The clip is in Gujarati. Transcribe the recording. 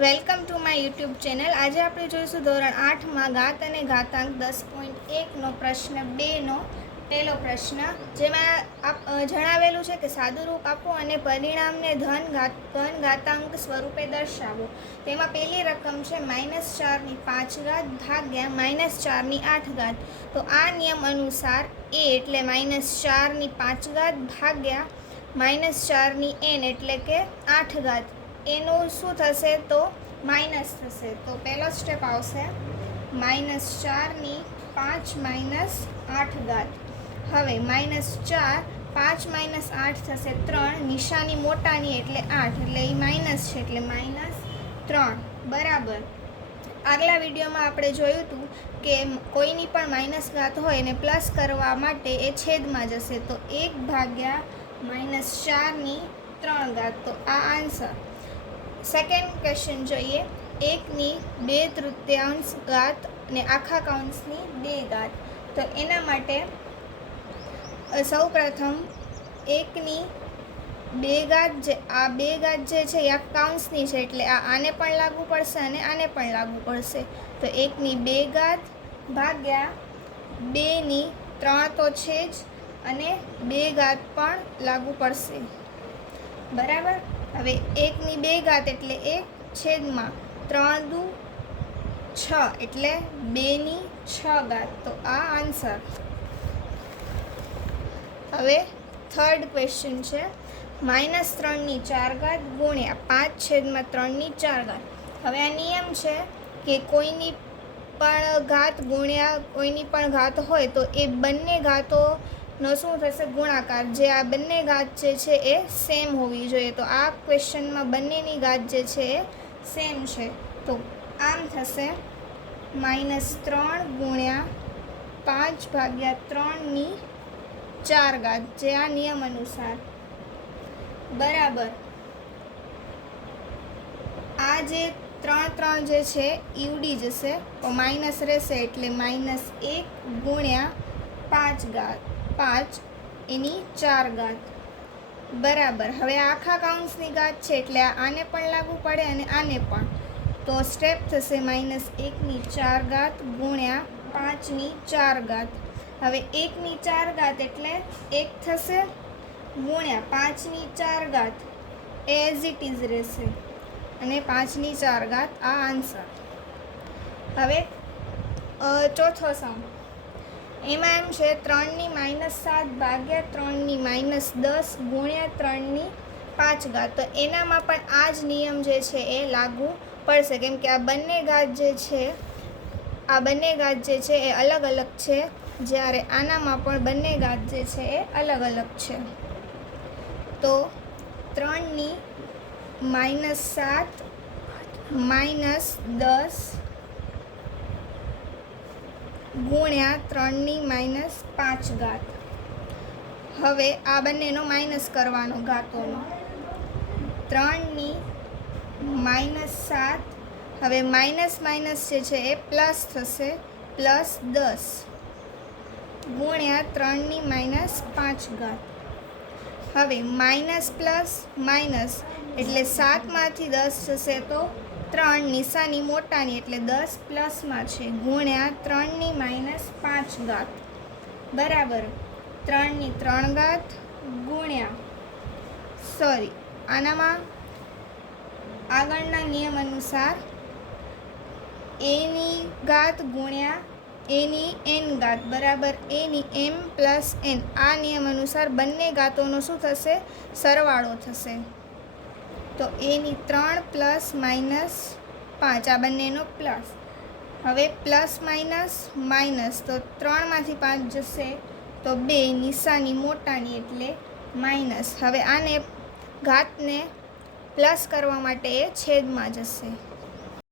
Welcome to my YouTube channel. આજે આપણે જોઈશું ધોરણ 8માં ઘાત અને ઘાતાંક 10.1નો પ્રશ્ન 2નો પહેલો પ્રશ્ન, જેમાં જણાવેલું છે કે સાદુરૂપ આપો અને પરિણામને ધન ઘાતાંક સ્વરૂપે દર્શાવો। તેમાં પહેલી રકમ છે -4 ની 5 ઘાત ભાગ્યા -4 ની 8 ઘાત। તો આ નિયમ અનુસાર a એટલે -4 ની 5 ઘાત ભાગ્યા -4 ની n એટલે કે 8 ઘાત, એનું શું થશે તો માઇનસ થશે। તો પહેલો સ્ટેપ આવશે -4 ની 5 - 8 ઘાત। હવે -4 5 - 8 થશે 3, નિશાની મોટાની એટલે 8 એટલે એ માઇનસ છે એટલે -3 બરાબર। આગલા વિડીયોમાં આપણે જોયું હતું કે કોઈની પણ માઇનસ ઘાત હોય એને પ્લસ કરવા માટે એ છેદમાં જશે, તો 1 ભાગ્યા -4 ની 3 ઘાત, તો આ આન્સર। સેકન્ડ ક્વેશ્ચન જોઈએ, 1 ની 2/3 ઘાત અને આખા કૌંસની 2 ઘાત। તો એના માટે સૌ પ્રથમ 1 ની 2 ઘાત, જે આ 2 ઘાત જે છે એ આ કૌંસની છે એટલે આને પણ લાગુ પડશે અને આને પણ લાગુ પડશે। તો 1 ની 2 ઘાત ભાગ્યા 2 ની 3 તો છે જ અને 2 ઘાત પણ લાગુ પડશે બરાબર। હવે 1 ની 2 ઘાત એટલે 1 છેદમાં 3 દુ 6 એટલે 2 ની 6 ઘાત, તો આ આન્સર। હવે થર્ડ ક્વેશ્ચન છે -3 ની 4 ઘાત ગુણ્યા 5/3 ની 4 ઘાત। હવે આ નિયમ છે કે કોઈની પણ ઘાત ગુણ્યા કોઈની પણ ઘાત હોય તો એ બંને ઘાતોનો શું થશે ગુણાકાર, જે આ બંને ઘાત જે છે એ સેમ હોવી જોઈએ। તો આ ક્વેશ્ચનમાં બંનેની ઘાત જે છે એ સેમ છે, તો આમ થશે -3 ગુણ્યા 5/3 ની 4 ઘાત, જે આ નિયમ અનુસાર બરાબર। આ જે 3 જે છે એ ઉડી જશે તો માઇનસ રહેશે એટલે -1 ગુણ્યા 5 ઘાત 5 એની 4 ઘાત બરાબર। હવે આખા કૌંસની ઘાત છે એટલે આને પણ લાગુ પડે અને આને પણ, તો સ્ટેપ થશે -1 ની 4 ઘાત ગુણ્યા 5 ની 4 ઘાત। હવે 1 ની 4 ઘાત એટલે 1 થશે ગુણ્યા 5 ની 4 ઘાત એઝ ઇટ ઇઝ રહેશે અને 5 ની 4 ઘાત, આ આન્સર। હવે ચોથો સમ, એમાં એમ છે 3 ની -7 ભાગ્યા 3 ની -10 ગુણ્યા 3 ની 5 ઘાત। તો એનામાં પણ આ જ નિયમ જે છે એ લાગુ પડશે, કેમ કે આ બંને ઘાત જે છે એ અલગ અલગ છે, જ્યારે આનામાં પણ બંને ઘાત જે છે એ અલગ અલગ છે। તો 3 ની -7 -10 ગુણ્યા 3 ની -5 ઘાત। હવે આ બંનેનો માઇનસ કરવાનો ઘાતોનો, 3 ની -7, હવે માઇનસ જે છે એ પ્લસ થશે +10 ગુણ્યા 3 ની -5 ઘાત। હવે માઇનસ પ્લસ માઇનસ એટલે 7માંથી 10 જશે તો 3, નિશાની મોટાની એટલે 10 પ્લસમાં છે ગુણ્યા 3 ની -5 ઘાત બરાબર। 3 ની 3 ઘાત ગુણ્યા આનામાં આગળના નિયમ અનુસાર a ની ઘાત ગુણ્યા a ની n ઘાત બરાબર a ની m પ્લસ n। આ નિયમ અનુસાર બંને ઘાતોનો શું થશે સરવાળો થશે, તો a ની 3 પ્લસ -5 આ બંનેનો પ્લસ। હવે પ્લસ માઇનસ તો 3માંથી 5 જશે તો 2, નિશાની મોટાની એટલે માઇનસ। હવે આને ઘાતને પ્લસ કરવા માટે એ છેદમાં જશે